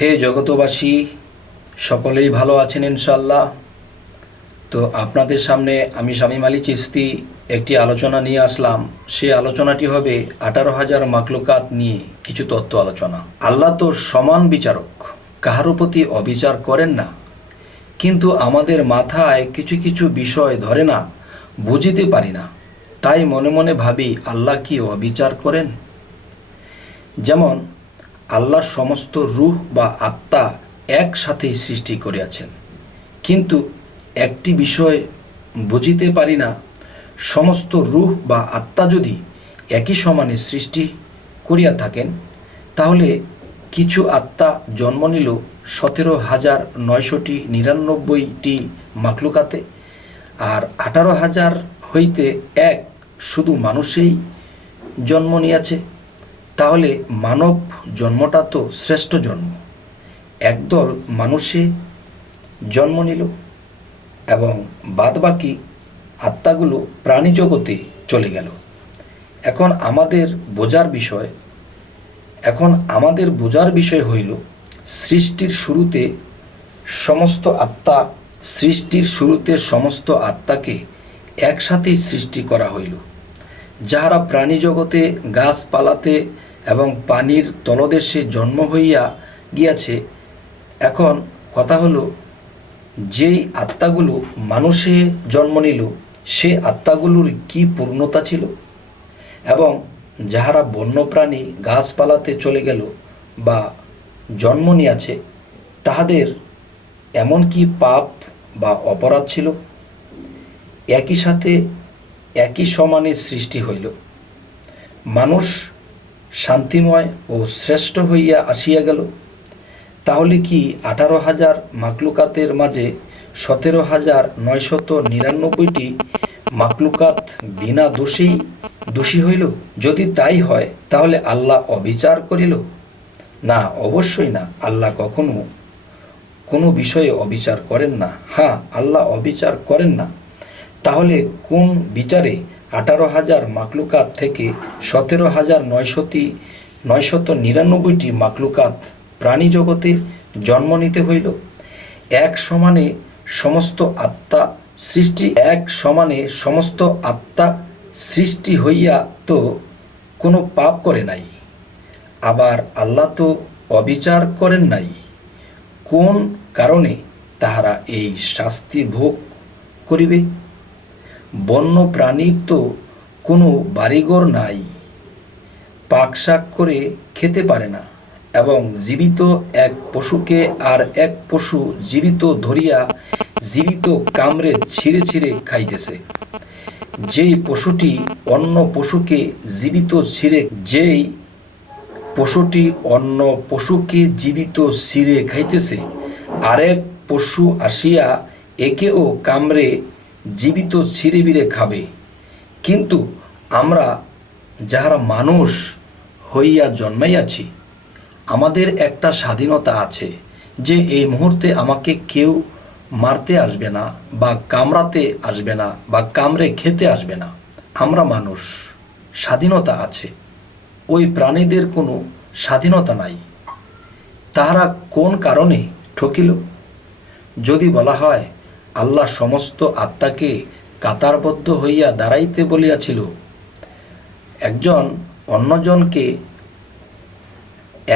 হে জগতবাসী, সকলেই ভালো আছেন ইনশাল্লাহ। তো আপনাদের সামনে আমি শামীম আলী চিশতি একটি আলোচনা নিয়ে আসলাম। সেই আলোচনাটি হবে 18,000 মাখলুকাত নিয়ে কিছু তত্ত্ব আলোচনা। আল্লাহ তো সমান বিচারক, কাহারও প্রতি অবিচার করেন না। কিন্তু আমাদের মাথায় কিছু কিছু বিষয় ধরে না, বুঝিতে পারি না। তাই মনে মনে ভাবি, আল্লাহ কি অবিচার করেন? যেমন আল্লাহ সমস্ত রূহ বা আত্মা একসাথেই সৃষ্টি করিয়াছেন, কিন্তু একটি বিষয় বুঝিতে পারি না, সমস্ত রূহ বা আত্মা যদি একই সমানে সৃষ্টি করিয়া থাকেন, তাহলে কিছু আত্মা জন্ম নিল 17,999টি মাখলুকাতে, আর 18,000 হইতে এক শুধু মানুষেই জন্ম নিয়াছে। তাহলে মানব জন্মটা তো শ্রেষ্ঠ জন্ম। একদল মানুষে জন্ম নিল এবং বাদবাকি আত্মাগুলো প্রাণী জগতে চলে গেল। এখন আমাদের বোঝার বিষয় হইল, সৃষ্টির শুরুতে সমস্ত আত্মাকে একসাথেই সৃষ্টি করা হইল, যাহারা প্রাণী জগতে, গাছপালাতে এবং পানির তলদেশে জন্ম হইয়া গিয়াছে। এখন কথা হলো, যেই আত্মাগুলো মানুষে জন্ম নিল, সে আত্মাগুলোর কি পূর্ণতা ছিল? এবং যাহারা বন্যপ্রাণী গাছপালাতে চলে গেল বা জন্ম নিয়াছে, তাহাদের এমন কি পাপ বা অপরাধ ছিল? একই সাথে একই সমানে সৃষ্টি হইল। মানুষ শান্তিময় ও শ্রেষ্ঠ হইয়া আসিয়া গেল। তাহলে কি 18,000 মাখলুকাতের মাঝে 17,999টি মাখলুকাত বিনা দোষী হইল? যদি তাই হয়, তাহলে আল্লাহ অবিচার করিল? না, অবশ্যই না। আল্লাহ কখনো কোনো বিষয়ে অবিচার করেন না। হ্যাঁ, আল্লাহ অবিচার করেন না। তাহলে কোন বিচারে 18,000 মাখলুকাত থেকে 17,999টি মাখলুকাত প্রাণী জগতে জন্ম নিতে হইল? এক সমানে সমস্ত আত্মা সৃষ্টি হইয়া তো কোনো পাপ করে নাই। আবার আল্লাহ তো অবিচার করেন নাই। কোন কারণে তাহারা এই শাস্তি ভোগ করিবে? বন্য প্রাণীর তো কোনো বাড়িঘর নাই, পাকশাক করে খেতে পারে না, এবং জীবিত এক পশুকে আর এক পশু জীবিত ধরিয়া জীবিত কামড়ে ছিঁড়ে ছিঁড়ে খাইতেছে। যেই পশুটি অন্য পশুকে জীবিত ছিঁড়ে খাইতেছে, আরেক পশু আসিয়া একেও কামড়ে জীবিত ছিঁড়ে বিড়ে খাবে। কিন্তু আমরা যাহারা মানুষ হইয়া জন্মাইয়াছি, আমাদের একটা স্বাধীনতা আছে যে এই মুহূর্তে আমাকে কেউ মারতে আসবে না, বা কামড়াতে আসবে না, বা কামড়ে খেতে আসবে না। আমরা মানুষ, স্বাধীনতা আছে। ওই প্রাণীদের কোনো স্বাধীনতা নাই। তাহারা কোন কারণে ঠকিল? যদি বলা হয় আল্লাহ সমস্ত আত্মাকে কাতারবদ্ধ হইয়া দাঁড়াইতে বলিয়াছিল,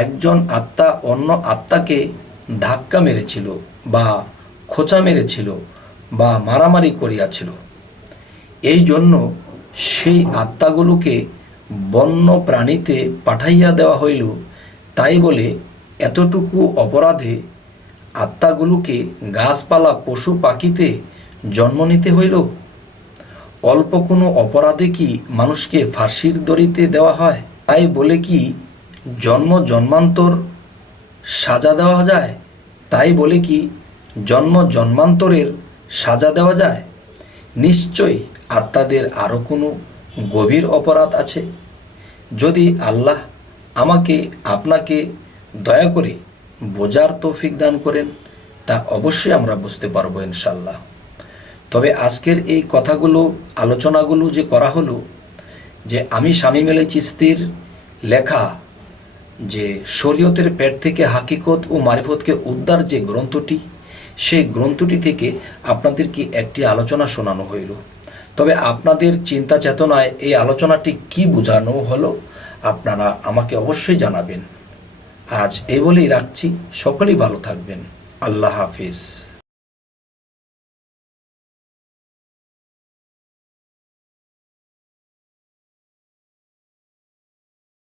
একজন আত্মা অন্য আত্মাকে ধাক্কা মেরেছিল, বা খোঁচা মেরেছিল, বা মারামারি করিয়াছিল, এই জন্য সেই আত্মাগুলোকে বন্য প্রাণীতে পাঠাইয়া দেওয়া হইল। তাই বলে এতটুকু অপরাধে আত্মাগুলোকে গাছপালা পশু পাখিতে জন্ম নিতে হইল? অল্প কোনো অপরাধে কি মানুষকে ফাঁসির দড়িতে দেওয়া হয়? তাই বলে কি জন্মান্তর সাজা দেওয়া যায়? নিশ্চয়ই আত্মাদের আরও কোনো গভীর অপরাধ আছে। যদি আল্লাহ আমাকে আপনাকে দয়া করে বোঝার তৌফিক দান করেন, তা অবশ্যই আমরা বুঝতে পারবো ইনশাল্লাহ। তবে আজকের এই আলোচনাগুলো যে করা হলো, যে আমি শামীম আলী চিশতির লেখা যে শরীয়তের পেট থেকে হাকিকত ও মারিফতকে উদ্ধার যে গ্রন্থটি, সেই গ্রন্থটি থেকে আপনাদেরকে একটি আলোচনা শোনানো হইল। তবে আপনাদের চিন্তা চেতনায় এই আলোচনাটি কি বোঝানো হলো আপনারা আমাকে অবশ্যই জানাবেন। আজ এই বলেই রাখছি, সকলেই ভালো থাকবেন। আল্লাহ হাফিজ।